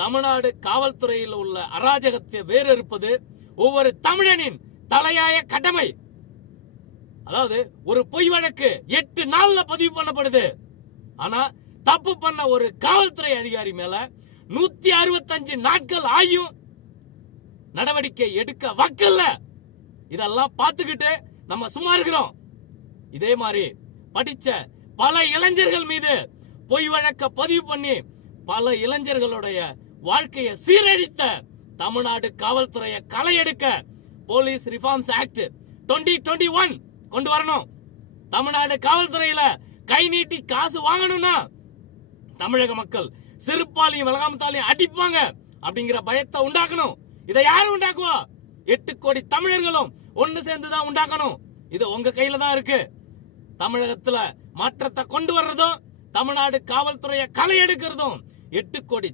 தமிழ்நாடு காவல்துறையில் உள்ள அராஜகத்தை வேறறுப்பது ஒவ்வொரு தமிழனின் தலையாய கடமை. அதாவது ஒரு பொய் வழக்கு 8 நாள்ல பதிவு பண்ணப்படுது. ஆனா தப்பு பண்ண ஒரு காவல்துறை அதிகாரி மேல 165 நாட்கள் ஆயும் நடவடிக்கை எடுக்க வக்கல்ல. இதெல்லாம் பார்த்துக்கிட்டு நம்ம சும்மா இருக்கிறோம். இதே மாதிரி படிச்ச பல இளைஞர்கள் மீது பொய் வழக்க பதிவு பண்ணி பல இளைஞர்களுடைய வாழ்க்கையை சீரழித்த தமிழ்நாடு காவல்துறையை களை எடுக்க போலீஸ் ரிஃபார்ம்ஸ் ஆக்ட் 2021 கொண்டு வரணும். தமிழ்நாடு காவல்துறையில கை நீட்டி காசு வாங்கணும்னா தமிழக மக்கள் செருப்பாலையும் விலகாமத்தாலையும் அடிப்பாங்க அப்படிங்கிற பயத்தை உண்டாக்கணும். இதை யாரும் உண்டாக்குவா? 8 கோடி தமிழர்களும் ஒன்னு சேர்ந்துதான் உண்டாக்கணும். இது உங்க கையில தான் இருக்கு. தமிழகத்துல மாற்றத்தை கொண்டு வர்றதும் தமிழ்நாடு காவல்துறையை களை எடுக்கிறதும் 8 கோடி